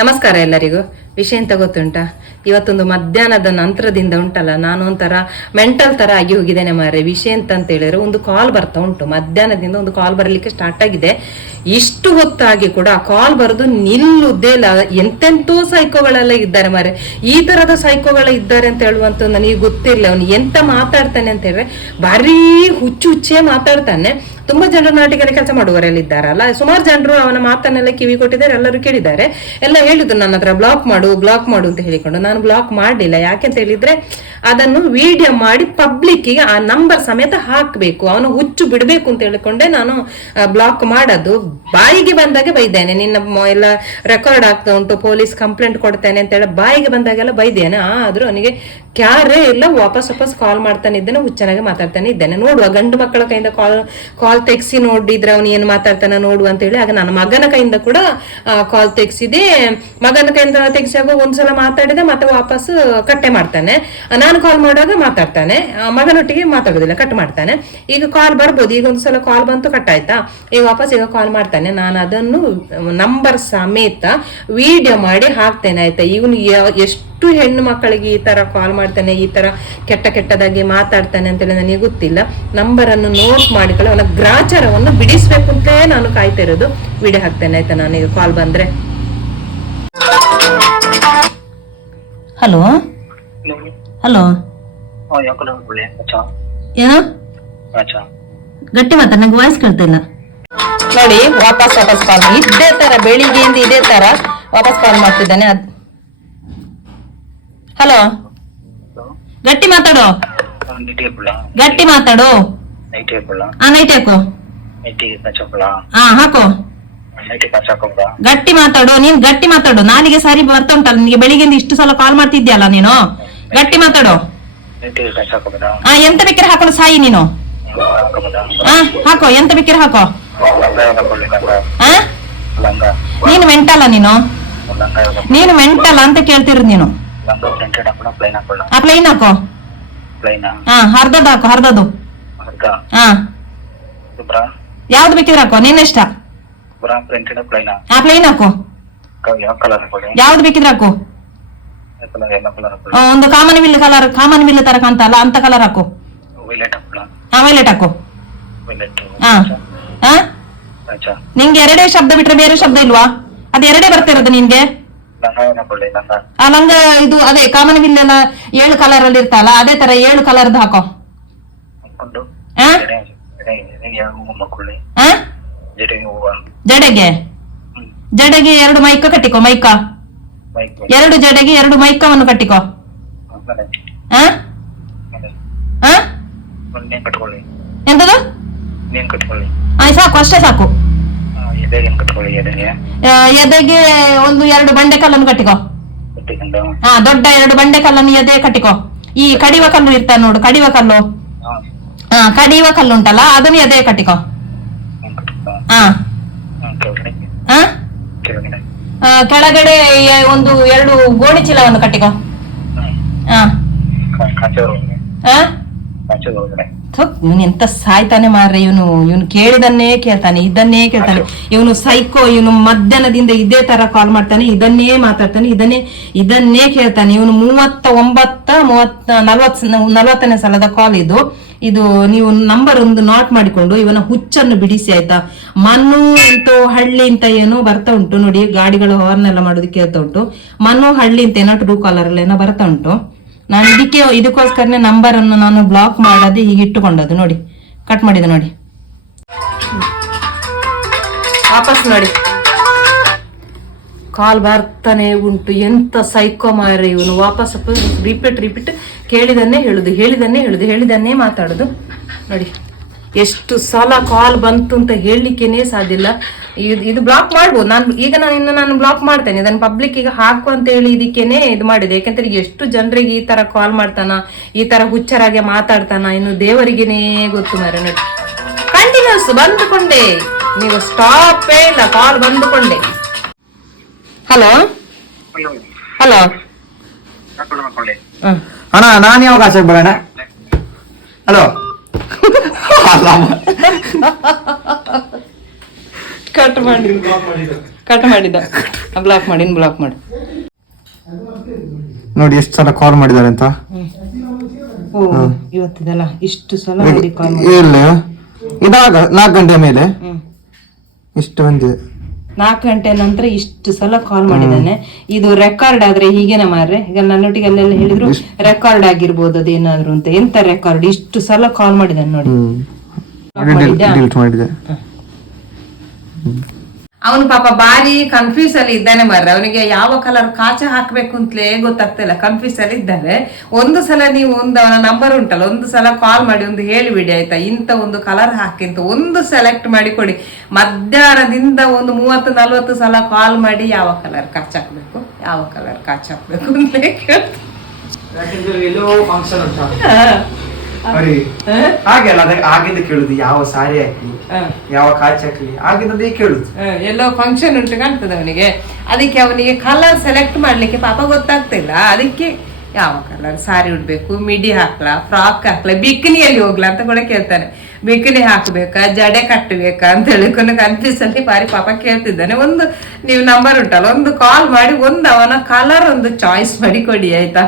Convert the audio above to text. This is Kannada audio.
ನಮಸ್ಕಾರ ಎಲ್ಲರಿಗೂ. ವಿಷಯ ಎಂತ ಗೊತ್ತುಂಟಾ, ಇವತ್ತೊಂದು ಮಧ್ಯಾಹ್ನದ ನಂತರದಿಂದ ಉಂಟಲ್ಲ, ನಾನು ಒಂಥರ ಮೆಂಟಲ್ ತರ ಆಗಿ ಹೋಗಿದ್ದೇನೆ ಮಾರ್ರೆ. ವಿಷಯ ಅಂತ ಹೇಳಿದ್ರೆ, ಒಂದು ಕಾಲ್ ಬರ್ತಾ ಉಂಟು. ಮಧ್ಯಾಹ್ನದಿಂದ ಒಂದು ಕಾಲ್ ಬರಲಿಕ್ಕೆ ಸ್ಟಾರ್ಟ್ ಆಗಿದೆ. ಇಷ್ಟು ಹೊತ್ತಾಗಿ ಕೂಡ ಆ ಕಾಲ್ ಬರೋದು ನಿಲ್ಲುದೇ ಇಲ್ಲ. ಎಂತೆಂತೋ ಸೈಕೋಗಳೆಲ್ಲ ಇದ್ದಾರೆ ಮಾರ್ರೆ. ಈ ತರದ ಸೈಕೋಗಳ ಇದ್ದಾರೆ ಅಂತ ಹೇಳುವಂತ ನನಗೆ ಗೊತ್ತಿರಲಿಲ್ಲ. ಅವನು ಎಂತ ಮಾತಾಡ್ತಾನೆ ಅಂತ ಹೇಳಿದ್ರೆ ಭಾರಿ ಹುಚ್ಚೇ ಮಾತಾಡ್ತಾನೆ. ತುಂಬಾ ಜನರು ನಾಟಿಕರ ಕೆಲಸ ಮಾಡುವವರೆಲ್ಲ ಇದ್ದಾರಲ್ಲ, ಸುಮಾರು ಜನರು ಅವನ ಮಾತನ್ನೆಲ್ಲ ಕಿವಿ ಕೊಟ್ಟಿದ್ದಾರೆ, ಎಲ್ಲರೂ ಕೇಳಿದ್ದಾರೆ. ಎಲ್ಲ ಹೇಳಿದ್ರು ನನ್ನ ಹತ್ರ ಬ್ಲಾಕ್ ಮಾಡು ಅಂತ ಹೇಳಿಕೊಂಡು. ನಾನು ಬ್ಲಾಕ್ ಮಾಡಲಿಲ್ಲ. ಯಾಕೆಂತ ಹೇಳಿದ್ರೆ ಅದನ್ನು ವಿಡಿಯೋ ಮಾಡಿ ಪಬ್ಲಿಕ್ಕಿಗೆ ಆ ನಂಬರ್ ಸಮೇತ ಹಾಕ್ಬೇಕು, ಅವನು ಹುಚ್ಚು ಬಿಡ್ಬೇಕು ಅಂತ ಹೇಳಿಕೊಂಡೆ ನಾನು ಬ್ಲಾಕ್ ಮಾಡೋದು. ಬಾಯಿಗೆ ಬಂದಾಗೆ ಬೈದೇನೆ, ನಿನ್ನ ಎಲ್ಲ ರೆಕಾರ್ಡ್ ಆಗ್ತಾ ಉಂಟು, ಪೊಲೀಸ್ ಕಂಪ್ಲೇಂಟ್ ಕೊಡ್ತೇನೆ ಅಂತ ಹೇಳಿ ಬಾಯಿಗೆ ಬಂದಾಗೆಲ್ಲ ಬೈದೇನೆ. ಆದ್ರೂ ಅವನಿಗೆ ಕ್ಯಾರೇ ಇಲ್ಲ. ವಾಪಸ್ ಕಾಲ್ ಮಾಡ್ತಾನೆ ಇದ್ದೇನೆ, ಹುಚ್ಚನಾಗೆ ಮಾತಾಡ್ತಾನೆ ಇದ್ದೇನೆ. ನೋಡುವ, ಗಂಡು ಮಕ್ಕಳ ಕೈಯಿಂದ ಕಾಲ್ ತೆಗ್ಸಿ ನೋಡಿದ್ರೆ ಅವನು ಏನ್ ಮಾತಾಡ್ತಾನೆ ನೋಡು ಅಂತ ಹೇಳಿ. ಆಗ ನನ್ನ ಮಗನ ಕೈಯಿಂದ ಕೂಡ ಕಾಲ್ ತೆಗ್ಸಿದೆ. ಮಗನ ಕೈಯಿಂದ ತೆಗ್ಸಿಯಾಗ ಒಂದ್ಸಲ ಮಾತಾಡಿದೆ, ಮತ್ತೆ ವಾಪಸ್ ಕಟ್ಟೆ ಮಾಡ್ತಾನೆ. ನಾನು ಕಾಲ್ ಮಾಡುವಾಗ ಮಾತಾಡ್ತಾನೆ, ಮಗನೊಟ್ಟಿಗೆ ಮಾತಾಡೋದಿಲ್ಲ, ಕಟ್ ಮಾಡ್ತಾನೆ. ಈಗ ಕಾಲ್ ಬರ್ಬೋದು, ಈಗ ಒಂದ್ಸಲ ಕಾಲ್ ಬಂತು, ಕಟ್ ಆಯ್ತಾ, ಈಗ ವಾಪಸ್ ಈಗ ಕಾಲ್ ಮಾಡ್ತಾನೆ. ನಾನು ಅದನ್ನು ನಂಬರ್ ಸಮೇತ ವಿಡಿಯೋ ಮಾಡಿ ಹಾಕ್ತೇನೆ, ಆಯ್ತಾ. ಇವನು ಎಷ್ಟು ಹೆಣ್ಣು ಮಕ್ಕಳಿಗೆ ಈ ತರ ಕಾಲ್ ಮಾಡ್ತಾನೆ, ಈ ತರ ಕೆಟ್ಟದಾಗಿ ಮಾತಾಡ್ತಾನೆ ಅಂತೇಳಿ ನನಗೆ ಗೊತ್ತಿಲ್ಲ. ನಂಬರ್ ಅನ್ನು ನೋಟ್ ಮಾಡಿಕೊಳ್ಳಿ, ಅವನ ಗ್ರಾಚಾರವನ್ನು ಬಿಡಿಸ್ಬೇಕು ಅಂತ ನಾನು ಕಾಯ್ತಾ ಇರೋದು. ವಿಡಿಯೋ ಹಾಕ್ತೇನೆ, ಆಯ್ತಾ. ನಾನೀಗ ಕಾಲ್ ಬಂದ್ರೆ. ಹಲೋ ಹಲೋ, ಏನು ಗಟ್ಟಿ ಮಾತಾಡ, ನಂಗೆ ವಾಯ್ಸ್ ಕೇಳ್ತಿಲ್ಲ ನೋಡಿ. ವಾಪಸ್ ಕಾಲ್ ಇದೇ ತರ ಬೆಳಿಗ್ಗೆಯಿಂದ ಇದೇ ತರ ವಾಪಸ್ ಕಾಲ್ ಮಾಡ್ತಿದ್ದಾನೆ. ಹಲೋ, ಗಟ್ಟಿ ಮಾತಾಡು, ಗಟ್ಟಿ ಮಾತಾಡು. ನೈಟ್ ಹಾಕು, ಹಾಕು, ಗಟ್ಟಿ ಮಾತಾಡು. ನೀನ್ ಗಟ್ಟಿ ಮಾತಾಡು, ನಾಲಿಗೆ ಸಾರಿ ಬರ್ತಾ ಉಂಟಲ್ಲ ನಿನಗೆ. ಬೆಳಿಗ್ಗೆಯಿಂದ ಇಷ್ಟು ಸಲ ಕಾಲ್ ಮಾಡ್ತಿದ್ಯಲ್ಲ ನೀನು, ಗಟ್ಟಿ ಮಾತಾಡು. ಎಂತ ಬೇಕಿರ ಹಾಕೊಂಡು ಸಾಯಿ ನೀನು. ಹಾಕೋ, ಎಂತ ಬೇಕಿರ ಹಾಕೋ. ನೀನು ಮೆಂಟಲ್ಲ, ನೀನು ಮೆಂಟಲ್ಲ ಅಂತ ಕೇಳ್ತಿರೋದು ನೀನು. ಪ್ಲೈನ್ ಹಾಕೋ, ಹರ್ದದ್ದು ಹಾಕೋ, ಹರ್ದದ್ದು. ಯಾವ್ದು ಬೇಕಿದ್ರೆ ಹಾಕೋ, ನಿನ್ನೆಷ್ಟ. ಪ್ಲೈನ್ ಹಾಕೋ, ಯಾವ್ದು ಬೇಕಿದ್ರೆ ಹಾಕೋ. ಒಂದು ಕಾಮನ್ ಮಿಲ್ ತರ ಕಾಣ್ತಲ್ಲ ಅಂತ ಕಲರ್ ಹಾಕೋ. ವೈಲೆಟ್ ಹಾಕೋ. ನಿಂಗೆ ಎರಡೇ ಶಬ್ದ ಬಿಟ್ರೆ ಬೇರೆ ಶಬ್ದ ಇಲ್ವಾ? ಅದ್ ಎರಡೇ ಬರ್ತಿರೋದು ನಿನ್ಗೆ. ಆ ಲಂಗ ಇದು ಅದೇ ಕಾಮನ್ ಮಿಲ್ ಎಲ್ಲ 7 ಕಲರ್ ಅಲ್ಲಿ ಇರ್ತಲ್ಲ, ಅದೇ ತರ 7 ಕಲರ್ದು ಹಾಕೋ. ಜಡೆಗೆ 2 ಮೈಕ ಕಟ್ಟಿಕೋ, ಮೈಕ 2 ಜಡೆಗೆ 2 ಮೈಕವನ್ನು ಕಟ್ಟಿಕೋ. ಎಂತದು? ಸಾಕು, ಅಷ್ಟೇ ಸಾಕು. ಎದೆಗೆ 1-2 ಬಂಡೆ ಕಲ್ಲನ್ನು ಕಟ್ಟಿಕೋ. ದೊಡ್ಡ 2 ಬಂಡೆ ಕಲ್ಲನ್ನು ಎದೆ ಕಟ್ಟಿಕೋ. ಈ ಕಡಿವ ಕಲ್ಲು ಇರ್ತಾನೆ ನೋಡು, ಕಡಿವ ಕಲ್ಲು. ಕಡಿಯುವ ಕಲ್ಲು ಉಂಟಲ್ಲ, ಅದನ್ನು ಎದೆ ಕಟ್ಟಿಕೋ. ಕೆಳಗಡೆ 1-2 ಗೋಣಿ ಚೀಲವನ್ನು ಕಟ್ಟಿಕೋ. ಇವನು ಎಂತ ಸಾಯ್ತಾನೆ ಮಾರ್ರೆ. ಇವನು ಕೇಳಿದನ್ನೇ ಕೇಳ್ತಾನೆ, ಇದನ್ನೇ ಕೇಳ್ತಾನೆ. ಇವನು ಸೈಕೋ. ಇವನು ಮಧ್ಯಾಹ್ನದಿಂದ ಇದೇ ತರ ಕಾಲ್ ಮಾಡ್ತಾನೆ, ಇದನ್ನೇ ಮಾತಾಡ್ತಾನೆ, ಇದನ್ನೇ ಕೇಳ್ತಾನೆ. ಇವನು 40ನೇ ಸಲದ ಕಾಲ್ ಇದು ನೀವು ನಂಬರ್ ಒಂದು ನೋಟ್ ಮಾಡಿಕೊಂಡು ಇವನ ಹುಚ್ಚನ್ನು ಬಿಡಿಸಿ, ಆಯ್ತಾ. ಮಣ್ಣು ಅಂತ ಹಳ್ಳಿ ಅಂತ ಏನೋ ಬರ್ತಾ ಉಂಟು ನೋಡಿ, ಗಾಡಿಗಳ ಹಾರ್ನ್ ಎಲ್ಲ ಮಾಡೋದಕ್ಕೆ ಕೇಳ್ತಾ ಉಂಟು. ಮಣ್ಣು ಹಳ್ಳಿ ಅಂತ ಏನೋ ಟ್ರೂ ಕಾಲರ್ ಎಲ್ಲ ಏನೋ ಬರ್ತಾ ಉಂಟು. ನಾನು ಇದಕ್ಕೋಸ್ಕರನೇ ನಂಬರ್ ಅನ್ನು ನಾನು ಬ್ಲಾಕ್ ಮಾಡದೆ ಹೀಗೆ ಇಟ್ಟುಕೊಂಡದ್ದು ನೋಡಿ. ಕಟ್ ಮಾಡಿದೆ ನೋಡಿ, ವಾಪಸ್ ನೋಡಿ ಕಾಲ್ ಬರ್ತಾನೆ ಉಂಟು. ಎಂತ ಸೈಕೋ ಮಾರಿ ಇವನು. ವಾಪಸ್ ರಿಪೀಟ್ ಕೇಳಿದನ್ನೇ ಹೇಳಿದನ್ನೇ ಮಾತಾಡುದು ನೋಡಿ. ಎಷ್ಟು ಸಲ ಕಾಲ್ ಬಂತು ಅಂತ ಹೇಳಲಿಕ್ಕೇನೆ ಸಾಧ್ಯ ಇಲ್ಲ. ಇದು ಬ್ಲಾಕ್ ಮಾಡ್ಬೋದು. ನಾನು ಬ್ಲಾಕ್ ಮಾಡ್ತೇನೆ, ಇದನ್ನು ಪಬ್ಲಿಕ್ ಈಗ ಹಾಕು ಅಂತ ಹೇಳಿ ಇದಕ್ಕೇನೆ ಇದು ಮಾಡಿದೆ. ಯಾಕಂದ್ರೆ ಎಷ್ಟು ಜನರಿಗೆ ಈ ತರ ಕಾಲ್ ಮಾಡ್ತಾನ, ಈ ತರ ಹುಚ್ಚರಾಗೆ ಮಾತಾಡ್ತಾನ, ಇನ್ನು ದೇವರಿಗೇನೆ ಗೊತ್ತು ಮಾರೆ ನೋಡಿ. ಕಂಟಿನ್ಯೂಸ್ ಬಂದುಕೊಂಡೆ, ನೀವು ಸ್ಟಾಪೇ ಇಲ್ಲ, ಕಾಲ್ ಬಂದುಕೊಂಡೆ. ಹಲೋ ಹಲೋ ಅಣ್ಣ, ನಾನು ಯಾವಾಗ ಆಚೆಗೆ ಬರೋಣ? ಹಲೋ, ಕಟ್ ಮಾಡಿ ಕಟ್ ಮಾಡಿದ ಬ್ಲಾಕ್ ಮಾಡಿ ಬ್ಲಾಕ್ ಮಾಡಿ. ನೋಡಿ ಎಷ್ಟು ಸಲ ಕಾಲ್ ಮಾಡಿದ್ದಾರೆ ಅಂತ. ಓ ಇವತ್ತಿದಲ್ಲ ಇಷ್ಟು ಸಲ ಕಾಲ್ ಇಲ್ಲ ಇದಾಗ 4 ಗಂಟೆ ಮೇಲೆ ಇಷ್ಟು ಬಂದಿದೆ. 4 ಗಂಟೆ ನಂತರ ಇಷ್ಟು ಸಲ ಕಾಲ್ ಮಾಡಿದ್ದಾನೆ. ಇದು ರೆಕಾರ್ಡ್ ಆದ್ರೆ ಹೀಗೇನೆ ಮಾರ್ರೆ. ಈಗ ನನ್ನೊಟ್ಟಿಗೆ ಅಲ್ಲೆಲ್ಲ ಹೇಳಿದ್ರು ರೆಕಾರ್ಡ್ ಆಗಿರ್ಬೋದು ಅದೇನಾದ್ರು ಅಂತ. ಎಂತ ರೆಕಾರ್ಡ್ ಇಷ್ಟು ಸಲ ಕಾಲ್ ಮಾಡಿದ್ದಾನೆ ನೋಡಿ. ಡಿಲೀಟ್ ಮಾಡಿದೆ. ಅವನು ಪಾಪ ಬಾರಿ ಕನ್ಫ್ಯೂಸ್ ಅಲ್ಲಿ ಇದ್ದಾನೆ ಮಾರ್ರೆ. ಅವನಿಗೆ ಯಾವ ಕಲರ್ ಕಾಚ ಹಾಕ್ಬೇಕು ಅಂತಲೇ ಗೊತ್ತಾಗ್ತಿಲ್ಲ, ಕನ್ಫ್ಯೂಸ್ ಅಲ್ಲಿ ಇದ್ದಾನೆ. ಒಂದು ಸಲ ನೀವು ಒಂದು ಅವನ ನಂಬರ್ ಉಂಟಲ್ಲ, ಒಂದು ಸಲ ಕಾಲ್ ಮಾಡಿ ಒಂದು ಹೇಳಿಬಿಡಿ ಆಯ್ತಾ, ಇಂತ ಒಂದು ಕಲರ್ ಹಾಕಿ ಅಂತ ಒಂದು ಸೆಲೆಕ್ಟ್ ಮಾಡಿ ಕೊಡಿ. ಮಧ್ಯಾಹ್ನದಿಂದ ಒಂದು 30-40 ಸಲ ಕಾಲ್ ಮಾಡಿ ಯಾವ ಕಲರ್ ಕಾಚ ಹಾಕ್ಬೇಕು, ಯಾವ ಕಲರ್ ಕಾಚ ಹಾಕ್ಬೇಕು ಅಂತಲೇ ಕೇಳ್ತಾರೆ. ಹಾಗೆ ಅಲ್ಲ, ಆಗಿಂದ ಕೇಳುದು ಯಾವ ಸಾರಿ ಹಾಕಿ ಯಾವ ಕಾಚ್ ಹಾಕಲಿ ಆಗಿಂದೇ ಕೇಳುದು. ಎಲ್ಲೋ ಫಂಕ್ಷನ್ ಉಂಟು ಕಾಣ್ತದೆ ಅವನಿಗೆ. ಅದಕ್ಕೆ ಅವನಿಗೆ ಕಲರ್ ಸೆಲೆಕ್ಟ್ ಮಾಡ್ಲಿಕ್ಕೆ ಪಾಪ ಗೊತ್ತಾಗ್ತಿಲ್ಲ. ಅದಕ್ಕೆ ಯಾವ ಕಲರ್ ಸಾರಿ ಉಡ್ಬೇಕು, ಮಿಡಿ ಹಾಕ್ಲಾ, ಫ್ರಾಕ್ ಹಾಕ್ಲಾ, ಬಿಕಿನಿಯಲ್ಲಿ ಹೋಗ್ಲಾ ಅಂತ ಕೂಡ ಕೇಳ್ತಾನೆ. ಬಿಕಿನಿ ಹಾಕ್ಬೇಕಾ, ಜಡೆ ಕಟ್ಟಬೇಕಾ ಅಂತ ಹೇಳಿ ಕನ್ಫ್ಯೂಸ್ ಅಲ್ಲಿ ಬಾರಿ ಪಾಪ ಕೇಳ್ತಿದ್ದಾನೆ. ಒಂದು ನೀವು ನಂಬರ್ ಉಂಟಲ್ಲ, ಒಂದು ಕಾಲ್ ಮಾಡಿ ಒಂದು ಅವನ ಕಲರ್ ಒಂದು ಚಾಯ್ಸ್ ಮಾಡಿ ಕೊಡಿ ಆಯ್ತಾ.